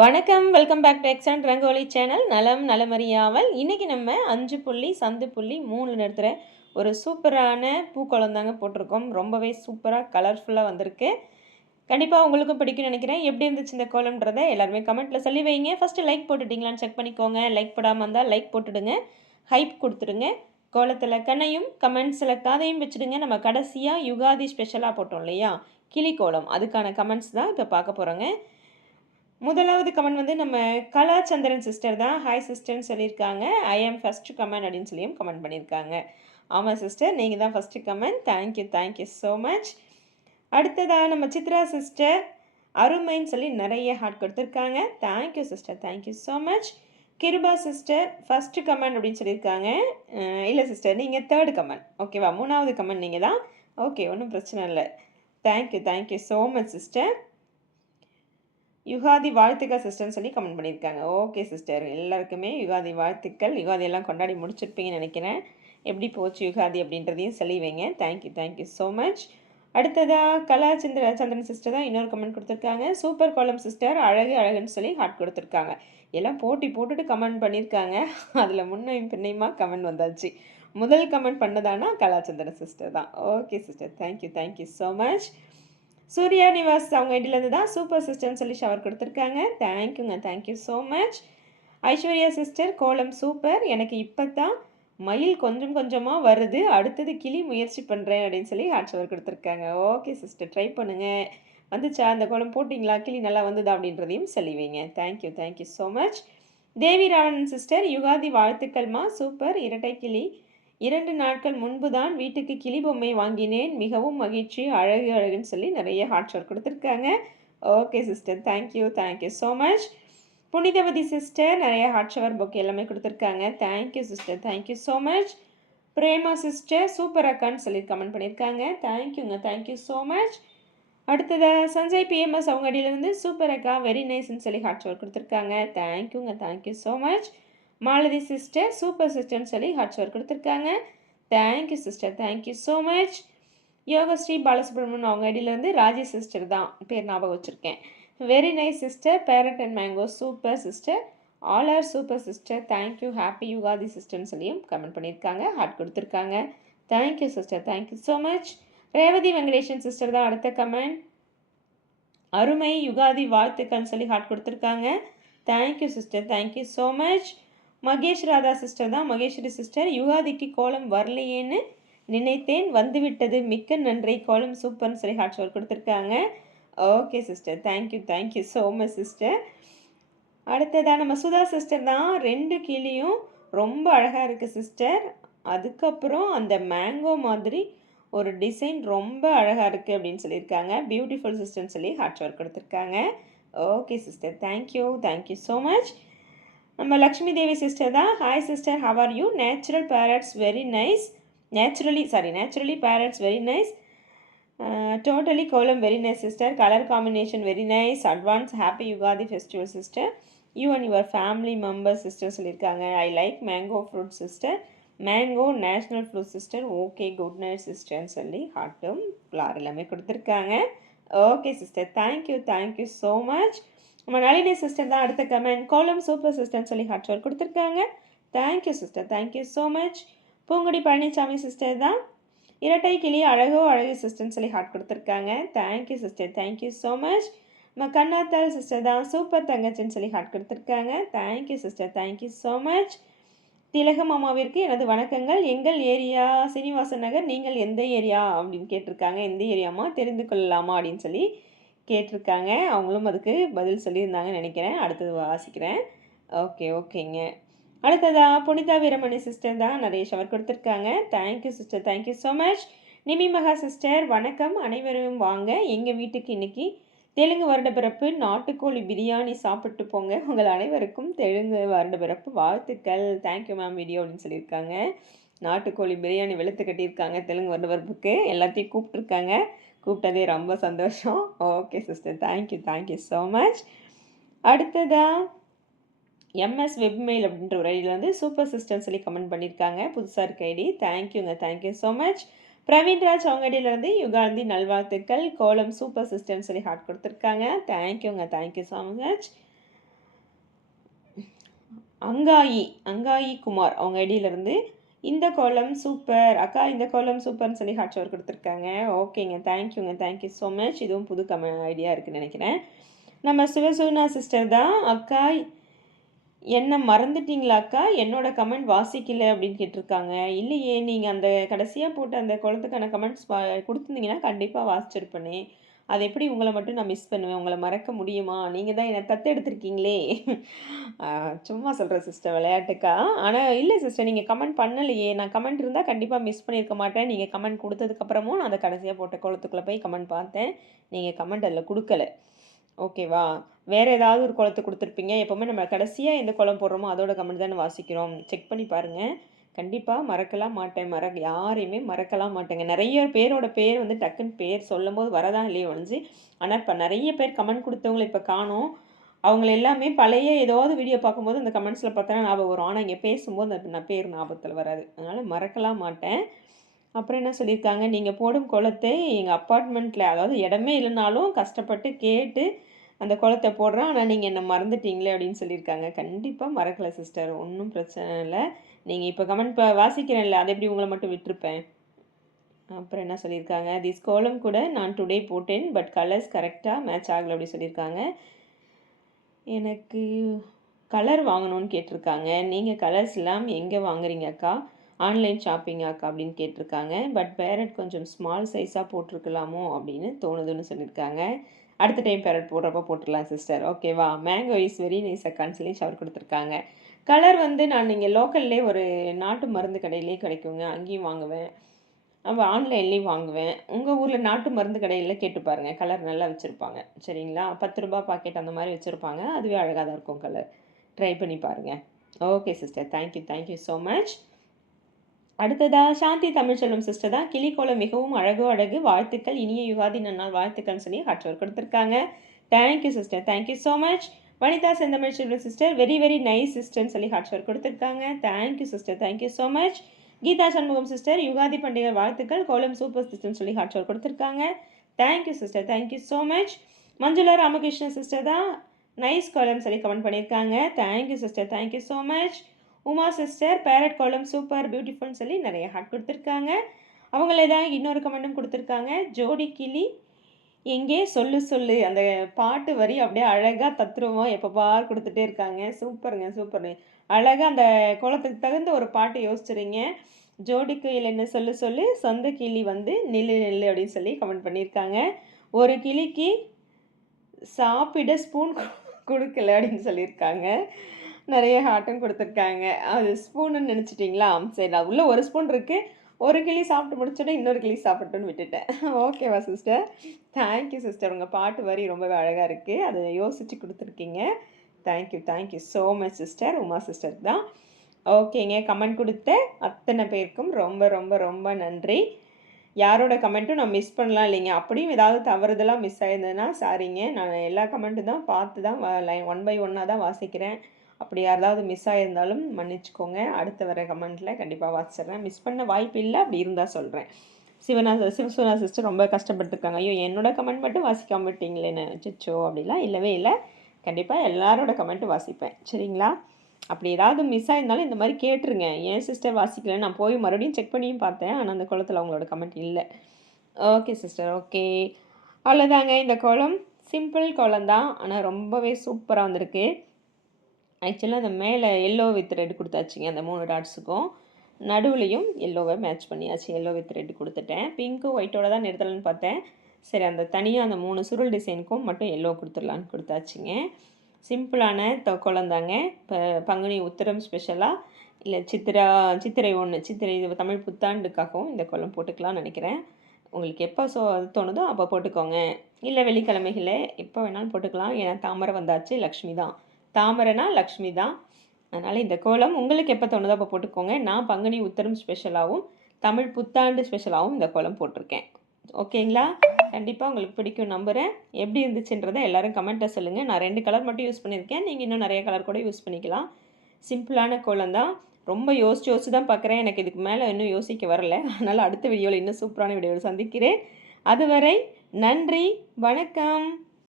வணக்கம். Welcome back to X and Rangoli channel. நலம் நலமறியாவல். இன்றைக்கி நம்ம 5 புள்ளி சந்து புள்ளி 3 நிறுத்துகிற ஒரு சூப்பரான பூக்கோளம் தாங்க போட்டிருக்கோம். ரொம்பவே சூப்பராக கலர்ஃபுல்லாக வந்திருக்கு. கண்டிப்பாக உங்களுக்கும் பிடிக்கும்னு நினைக்கிறேன். எப்படி இருந்துச்சு இந்த கோலம்ன்றதை எல்லாருமே கமெண்ட்டில் சொல்லி வைங்க. ஃபஸ்ட்டு லைக் போட்டுட்டிங்களான்னு செக் பண்ணிக்கோங்க. லைக் போடாமல் இருந்தால் லைக் போட்டுடுங்க, ஹைப் கொடுத்துடுங்க. கோலத்தில் கண்ணையும் கமெண்ட்ஸில் காதையும் வச்சுடுங்க. நம்ம கடைசியாக யுகாதி ஸ்பெஷலாக போட்டோம் இல்லையா, கிளி கோலம், அதுக்கான கமெண்ட்ஸ் தான் இப்போ பார்க்க போகிறோங்க. முதலாவது கமெண்ட் வந்து நம்ம கலாச்சந்திரன் சிஸ்டர் தான். ஹாய் சிஸ்டர்னு சொல்லியிருக்காங்க. ஐ ஆம் ஃபஸ்ட்டு கமெண்ட் அப்படின்னு சொல்லியும் கமெண்ட் பண்ணியிருக்காங்க. ஆமாம் சிஸ்டர், நீங்கள் தான் first comment. Thank you so much. அடுத்ததாக நம்ம சித்ரா சிஸ்டர் அருமைன்னு சொல்லி நிறைய ஹார்ட் கொடுத்துருக்காங்க. Thank you sister, thank you so much. Kiruba sister first comment அப்படின்னு சொல்லியிருக்காங்க. இல்லை சிஸ்டர், நீங்கள் தேர்டு கமெண்ட், ஓகேவா? மூணாவது கமெண்ட் நீங்கள் தான். ஓகே, ஒன்றும் பிரச்சனை இல்லை. Thank you so much sister. Ugadi வாழ்த்துக்கள் சிஸ்டர்னு சொல்லி கமெண்ட் பண்ணியிருக்காங்க. ஓகே சிஸ்டர், எல்லாருக்குமே யுகாதி வாழ்த்துக்கள். யுகாதி எல்லாம் கொண்டாடி முடிச்சிருப்பீங்கன்னு நினைக்கிறேன். எப்படி போச்சு யுகாதி அப்படின்றதையும் சொல்லி வைங்க. Thank you so much. அடுத்ததாக சந்திரன் சிஸ்டர் தான் இன்னொரு கமெண்ட் கொடுத்துருக்காங்க. சூப்பர் கோலம் சிஸ்டர், அழகுன்னு சொல்லி ஹார்ட் கொடுத்துருக்காங்க. எல்லாம் போட்டுட்டு கமெண்ட் பண்ணியிருக்காங்க. அதில் முன்னையும் பின்னையுமா கமெண்ட் வந்தாச்சு. முதல் கமெண்ட் பண்ணதானா கலாச்சந்திரன் சிஸ்டர் தான். Okay sister, thank you so much. Surya Nivas அவங்க ஐடியிலேருந்து தான் சூப்பர் சிஸ்டர்னு சொல்லி ஷவர் கொடுத்துருக்காங்க. Thank you so much. Aishwarya sister கோலம் சூப்பர், எனக்கு இப்போ தான் மயில் கொஞ்சமாக வருது, அடுத்தது கிளி முயற்சி பண்ணுறேன் அப்படின்னு சொல்லி ஹார்ட் ஷவர் கொடுத்துருக்காங்க. ஓகே சிஸ்டர், ட்ரை பண்ணுங்கள். வந்துச்சா அந்த கோலம் போட்டிங்களா, கிளி நல்லா வந்ததா அப்படின்றதையும் சொல்லி வைங்க. Thank you so much. Devi Ravanan sister Ugadi வாழ்த்துக்கள்மா, சூப்பர். இரட்டை கிளி 2 நாட்கள் முன்பு தான் வீட்டுக்கு கிளி பொம்மை வாங்கினேன், மிகவும் மகிழ்ச்சி, அழகுன்னு சொல்லி நிறைய ஹார்ட் ஷாட் கொடுத்துருக்காங்க. Okay sister, thank you so much. Punithavathi sister நிறைய ஹார்ட் ஷவர் புக் எல்லாமே கொடுத்துருக்காங்க. Thank you sister, thank you so much. Prema sister super அக்கான்னு சொல்லி கமெண்ட் பண்ணியிருக்காங்க. Thank you so much. அடுத்ததாக சஞ்சய் பிஎம்எஸ் அவங்க அடியிலேருந்து சூப்பர் அக்கா வெரி நைஸ்ன்னு சொல்லி ஹார்ட் ஷவர் கொடுத்துருக்காங்க. Thank you so much. Malathi sister super சிஸ்டர்னு சொல்லி ஹார்ட் ஷவர் கொடுத்துருக்காங்க. Thank you sister, thank you so much. Yogashree Balasubramanian அவங்க ஐடியிலேருந்து ராஜி சிஸ்டர் தான் பேர் ஞாபகம் வச்சுருக்கேன். Very nice sister, parrot and mango super sister, all are super sister, thank you, happy Ugadi சிஸ்டர்னு சொல்லியும் கமெண்ட் பண்ணியிருக்காங்க, ஹார்ட் கொடுத்துருக்காங்க. Thank you sister, thank you so much. Revathi Venkatesan sister தான் அடுத்த கமெண்ட். அருமை யுகாதி வாழ்த்துக்கள்னு சொல்லி ஹார்ட் கொடுத்துருக்காங்க. Thank you sister, thank you so much. Mahesh Radha sister தான். மகேஸ்வரி சிஸ்டர் யுகாதிக்கு கோலம் வரலையேன்னு நினைத்தேன், வந்துவிட்டது, மிக்க நன்றி, கோலம் சூப்பர்னு சொல்லி ஹார்ட் ஷவர் கொடுத்துருக்காங்க. Okay sister, thank you so much sister. அடுத்ததாக நம்ம சுதா சிஸ்டர் தான். 2 கிளியும் ரொம்ப அழகாக இருக்குது சிஸ்டர், அதுக்கப்புறம் அந்த மேங்கோ மாதிரி ஒரு டிசைன் ரொம்ப அழகாக இருக்குது அப்படின்னு சொல்லியிருக்காங்க. பியூட்டிஃபுல் சிஸ்டர்னு சொல்லி ஹார்ட் ஷவர் கொடுத்துருக்காங்க. Okay sister, thank you so much. நம்ம லக்ஷ்மி தேவி சிஸ்டர் தான். Hi sister, how are you? Naturally parrots very nice, totally kolam very nice sister, colour combination very nice, advance happy Ugadi festival sister, you and your family members sister சொல்லியிருக்காங்க. I like mango fruit sister, mango national fruit sister, okay good night சிஸ்டர்னு சொல்லி ஹார்ட்டும் flower எல்லாமே கொடுத்துருக்காங்க. Okay sister, thank you so much. நம்ம Nalini sister தான் அடுத்த comment. கோலம் சூப்பர் சிஸ்டர்னு சொல்லி ஹார்ட் ஷவர் கொடுத்துருக்காங்க. Thank you sister, thank you so much. Poongudi Palaniswami sister தான். இரட்டை கிளி அழகு சிஸ்டர்னு சொல்லி ஹார்ட் கொடுத்துருக்காங்க. Thank you sister, thank you so much. நம்ம கண்ணாத்தாள் சிஸ்டர் தான். சூப்பர் தங்கச்சின்னு சொல்லி ஹார்ட் கொடுத்துருக்காங்க. Thank you sister, thank you so much. திலகம் அம்மாவிற்கு எனது வணக்கங்கள். எங்கள் ஏரியா சீனிவாசன் நகர், நீங்கள் எந்த ஏரியா அப்படின்னு கேட்டிருக்காங்க. எந்த ஏரியாமா தெரிந்து கொள்ளலாமா அப்படின்னு சொல்லி கேட்டிருக்காங்க. அவங்களும் அதுக்கு பதில் சொல்லியிருந்தாங்கன்னு நினைக்கிறேன். அடுத்தது வாசிக்கிறேன். ஓகேங்க. அடுத்ததாக புனிதா வீரமணி சிஸ்டர் தான் நிறைய ஷவர் கொடுத்துருக்காங்க. Thank you sister, thank you so much. Nimi Maha sister வணக்கம், அனைவரும் வாங்க எங்கள் வீட்டுக்கு இன்றைக்கி தெலுங்கு வருட பிறப்பு நாட்டுக்கோழி பிரியாணி சாப்பிட்டு போங்க, உங்கள் அனைவருக்கும் தெலுங்கு வருட பிறப்பு வாழ்த்துக்கள், தேங்க்யூ மேம் வீடியோ அப்படின்னு சொல்லியிருக்காங்க. நாட்டுக்கோழி பிரியாணி வெளுத்து கட்டியிருக்காங்க. தெலுங்கு வருட பிறப்புக்கு எல்லாத்தையும் கூப்பிட்ருக்காங்க. கூப்பிட்டதே ரொம்ப சந்தோஷம். Okay sister, thank you so much. அடுத்ததாக எம்எஸ் வெப்மெயில் அப்படின்ற ஒரு ஐடியில் வந்து சூப்பர் சிஸ்டர்னு சொல்லி கமெண்ட் பண்ணியிருக்காங்க. புதுசாக இருக்க ID. Thank you so much. Praveenraj அவங்க ஐடியிலேருந்து யுகாந்தி நல்வாழ்த்துக்கள், கோலம் சூப்பர் சிஸ்டர்னு சொல்லி ஹார்ட் கொடுத்துருக்காங்க. Thank you so much. Angayi Angayi Kumar அவங்க ஐடியிலேருந்து இந்த கோலம் சூப்பர் அக்கா, இந்த கோலம் சூப்பர்னு சொல்லி ஹார்ட் ஷவர் கொடுத்துருக்காங்க. ஓகேங்க, தேங்க்யூங்க, தேங்க்யூ ஸோ மச். இதுவும் புது ஐடியா இருக்குதுன்னு நினைக்கிறேன். நம்ம சிவசூனா சிஸ்டர் தான். அக்கா, என்ன மறந்துட்டீங்களாக்கா, என்னோட கமெண்ட் வாசிக்கல அப்படின்னு கேட்டிருக்காங்க. இல்லையே, நீங்கள் அந்த கடைசியாக போட்ட அந்த குளத்துக்கான கமெண்ட்ஸ் கொடுத்துருந்தீங்கன்னா கண்டிப்பாக வாசிச்சிருப்பேனே. அது எப்படி உங்களை மட்டும் நான் மிஸ் பண்ணுவேன்? உங்களை மறக்க முடியுமா? நீங்கள் தான் என்னை தத்தெடுத்திருக்கீங்களே. சும்மா சொல்கிறேன் சிஸ்டர், விளையாட்டுக்கா. ஆனால் இல்லை சிஸ்டர், நீங்கள் கமெண்ட் பண்ணலையே. நான் கமெண்ட் இருந்தால் கண்டிப்பாக மிஸ் பண்ணியிருக்க மாட்டேன். நீங்கள் கமெண்ட் கொடுத்ததுக்கப்புறமும் நான் அந்த கடைசியாக போட்ட குளத்துக்குள்ளே போய் கமெண்ட் பார்த்தேன். நீங்கள் கமெண்ட் அதில் கொடுக்கல. ஓகேவா? வேறு ஏதாவது ஒரு குளத்தை கொடுத்துருப்பீங்க. எப்போவுமே நம்ம கடைசியாக எந்த குளம் போடுறோமோ அதோட கமெண்ட் தானே வாசிக்கிறோம். செக் பண்ணி பாருங்கள். கண்டிப்பாக மறக்கலாம் மாட்டேன். யாரையுமே மறக்கலாம் மாட்டேங்க. நிறைய பேரோட பேர் வந்து டக்குன்னு பேர் சொல்லும்போது வரதான் இல்லையோ ஒழிஞ்சு, ஆனால் இப்போ நிறைய பேர் கமெண்ட் கொடுத்தவங்களை இப்போ காணோம். அவங்கள எல்லாமே பழைய ஏதாவது வீடியோ பார்க்கும்போது அந்த கமெண்ட்ஸில் பார்த்தோன்னா ஞாபகம் வரும். ஆனால் இங்கே பேசும்போது அந்த நான் பேர் ஞாபகத்தில் வராது. அதனால் மறக்கலாம் மாட்டேன். அப்புறம் என்ன சொல்லியிருக்காங்க, நீங்கள் போடும் குளத்தை எங்கள் அப்பார்ட்மெண்ட்டில், அதாவது இடமே இல்லைனாலும் கஷ்டப்பட்டு கேட்டு அந்த குளத்தை போடுறேன், ஆனால் நீங்கள் என்னை மறந்துட்டீங்களே அப்படின்னு சொல்லியிருக்காங்க. கண்டிப்பாக மறக்கலை சிஸ்டர், ஒன்றும் பிரச்சனை இல்லை. நீங்கள் இப்போ கமெண்ட் வாசிக்கிறேன்ல, அதை எப்படி உங்களை மட்டும் விட்டுருப்பேன். அப்புறம் என்ன சொல்லியிருக்காங்க, திஸ் கோலம் கூட நான் டுடே போட்டேன், பட் கலர்ஸ் கரெக்டாக மேட்ச் ஆகலை அப்படி சொல்லியிருக்காங்க. எனக்கு கலர் வாங்கணும்னு கேட்டிருக்காங்க. நீங்கள் கலர்ஸ் எல்லாம் எங்கே வாங்குறீங்க அக்கா? ஆன்லைன் ஷாப்பிங்காக்கா அப்படின்னு கேட்டிருக்காங்க. பட் பேரட் கொஞ்சம் ஸ்மால் சைஸாக போட்டிருக்கலாமோ அப்படின்னு தோணுதுன்னு சொல்லியிருக்காங்க. அடுத்த டைம் பேரட் போடுறப்ப போட்டுடலாம் சிஸ்டர். ஓகேவா? மேங்கோ இஸ் வெரி நைஸ் அக்கான்னு சொல்லி ஷவர் கொடுத்துருக்காங்க. கலர் வந்து நான் நீங்கள் லோக்கல்லே ஒரு நாட்டு மருந்து கடையிலே கிடைக்குங்க, அங்கேயும் வாங்குவேன். நம்ம ஆன்லைன்லேயும் வாங்குவேன். உங்கள் ஊரில் நாட்டு மருந்து கடையில் கேட்டு பாருங்கள், கலர் நல்லா வச்சுருப்பாங்க. சரிங்களா? 10 ரூபா பாக்கெட் அந்த மாதிரி வச்சுருப்பாங்க. அதுவே அழகாக தான் இருக்கும் கலர். ட்ரை பண்ணி பாருங்கள். Okay sister, thank you, thank you so much. அடுத்ததா சாந்தி தமிழ்ச்செல்வம் சிஸ்டர் தான். கிளிக்கோலம் மிகவும் அழகு, வாழ்த்துக்கள், இனிய யுகாதி நன்னாள் வாழ்த்துக்கள்னு சொல்லி ஹார்ட் ஷவர் கொடுத்துருக்காங்க. Thank you sister, thank you so much. Vanitha Senthamizh Selvam sister, very very nice சிஸ்டர்னு சொல்லி ஹார்ட் ஷவர் கொடுத்துருக்காங்க. Thank you sister, thank you so much. Geetha Shanmugam sister, Ugadi பண்டிகை வாழ்த்துக்கள், கோலம் சூப்பர் சிஸ்டர்னு சொல்லி ஹார்ட் ஷவர் கொடுத்துருக்காங்க. Thank you sister, thank you so much. Manjula Ramakrishnan sister தான், நைஸ் கோலம் சொல்லி கமெண்ட் பண்ணியிருக்காங்க. Thank you sister, thank you so much. Uma sister, parrot கோலம் சூப்பர் பியூட்டிஃபுல்னு சொல்லி நிறைய ஹார்ட் கொடுத்துருக்காங்க. அவங்களே தான் இன்னொரு கமெண்ட்டும் கொடுத்துருக்காங்க. ஜோடி கிளி எங்கே சொல்லு சொல்லு, அந்த பாட்டு வரி அப்படியே அழகாக தத்ரூபமாக எப்போ பார் கொடுத்துட்டே இருக்காங்க. சூப்பருங்க, சூப்பருங்க. அழகாக அந்த கோலத்துக்கு தகுந்த ஒரு பாட்டு யோசிச்சுறீங்க. ஜோடி கிளியில் என்ன சொல்லு சொல்லு, சொந்த கிளி வந்து நில்லு நில்லு அப்படின்னு சொல்லி கமெண்ட் பண்ணியிருக்காங்க. ஒரு கிளிக்கு சாப்பிட ஸ்பூன் கொடுக்கல அப்படின்னு சொல்லியிருக்காங்க. நிறைய ஹார்ட்டும் கொடுத்துருக்காங்க. அது ஸ்பூனுன்னு நினச்சிட்டிங்களா? சரி, நான் உள்ளே ஒரு ஸ்பூன் இருக்குது. ஒரு கிளி சாப்பிட்டு முடிச்சுட்டு இன்னொரு கிளி சாப்பிட்டுன்னு விட்டுட்டேன். ஓகேவா சிஸ்டர்? Thank you sister. உங்கள் பாட்டு வரி ரொம்பவே அழகாக இருக்குது. அதை யோசித்து கொடுத்துருக்கீங்க. Thank you, thank you so much sister. Uma sister தான். ஓகேங்க, கமெண்ட் கொடுத்த அத்தனை பேருக்கும் ரொம்ப ரொம்ப ரொம்ப நன்றி. யாரோட கமெண்ட்டும் நான் மிஸ் பண்ணலாம் இல்லைங்க. அப்படியும் ஏதாவது தவறுதெல்லாம் மிஸ் ஆயிருந்ததுன்னா சாரிங்க. நான் எல்லா கமெண்ட்டும் தான் பார்த்து தான் ஒன் பை ஒன்னாக தான் வாசிக்கிறேன். அப்படி யாராவது மிஸ் ஆகியிருந்தாலும் மன்னிச்சுக்கோங்க. அடுத்து வர கமெண்ட்டில் கண்டிப்பாக வாசிச்சிடுறேன். மிஸ் பண்ண வாய்ப்பு இல்லை, அப்படி இருந்தால் சொல்கிறேன். சிவசோனா சிஸ்டர் ரொம்ப கஷ்டப்பட்டுருக்காங்க. ஐயோ, என்னோட கமெண்ட் மட்டும் வாசிக்காம விட்டீங்களேன்னு. அச்சோ, அப்படிலாம் இல்லவே இல்லை. கண்டிப்பாக எல்லாரோட கமெண்ட்டும் வாசிப்பேன். சரிங்களா? அப்படி ஏதாவது மிஸ் ஆயிருந்தாலும் இந்த மாதிரி கேட்டுருங்க. ஏன் சிஸ்டர் வாசிக்கல, நான் போய் மறுபடியும் செக் பண்ணியும் பார்த்தேன். ஆனால் அந்த கோலத்தில் அவங்களோட கமெண்ட் இல்லை. Okay sister, okay. அவ்வளோதாங்க. இந்த கோலம் சிம்பிள் கோலம் தான், ஆனால் ரொம்பவே சூப்பராக வந்திருக்கு. ஆக்சுவலாக அந்த மேலே எல்லோ வித் ரெட் கொடுத்தாச்சுங்க. அந்த 3 டாட்ஸுக்கும் நடுவுலையும் எல்லோவை மேட்ச் பண்ணியாச்சு. எல்லோ வித் ரெட் கொடுத்துட்டேன். பிங்க்கும் ஒயிட்டோட தான் நிறுத்தலான்னு பார்த்தேன். சரி, அந்த தனியாக அந்த 3 சுருள் டிசைனுக்கும் மட்டும் எல்லோ கொடுத்துடலான்னு கொடுத்தாச்சுங்க. சிம்பிளான குழந்தாங்க. இப்போ பங்குனி உத்திரம் ஸ்பெஷலாக இல்லை சித்திரை 1 சித்திரை தமிழ் புத்தாண்டுக்காகவும் இந்த கோலம் போட்டுக்கலாம்னு நினைக்கிறேன். உங்களுக்கு எப்போ தோணுதோ அப்போ போட்டுக்கோங்க. இல்லை வெள்ளிக்கிழமைகளே எப்போ வேணாலும் போட்டுக்கலாம். ஏன்னா தாமரை வந்தாச்சு, லக்ஷ்மி தான். தாமரைனா லக்ஷ்மி தான். அதனால் இந்த கோலம் உங்களுக்கு எப்போ தோணுதோ அப்போ போட்டுக்கோங்க. நான் பங்குனி உத்திரம் ஸ்பெஷலாகவும் தமிழ் புத்தாண்டு ஸ்பெஷலாகவும் இந்த கோலம் போட்டிருக்கேன். ஓகேங்களா? கண்டிப்பாக உங்களுக்கு பிடிக்கும் நம்புகிறேன். எப்படி இருந்துச்சுன்றதை எல்லோரும் கமெண்ட்டில் சொல்லுங்கள். நான் 2 கலர் மட்டும் யூஸ் பண்ணியிருக்கேன். நீங்கள் இன்னும் நிறைய கலர் கூட யூஸ் பண்ணிக்கலாம். சிம்பிளான கோலம் தான். ரொம்ப யோசிச்சு தான் பார்க்குறேன். எனக்கு இதுக்கு மேலே இன்னும் யோசிக்க வரல. அதனால் அடுத்த வீடியோவில் இன்னும் சூப்பரான வீடியோவில் சந்திக்கிறேன். அதுவரை நன்றி, வணக்கம்.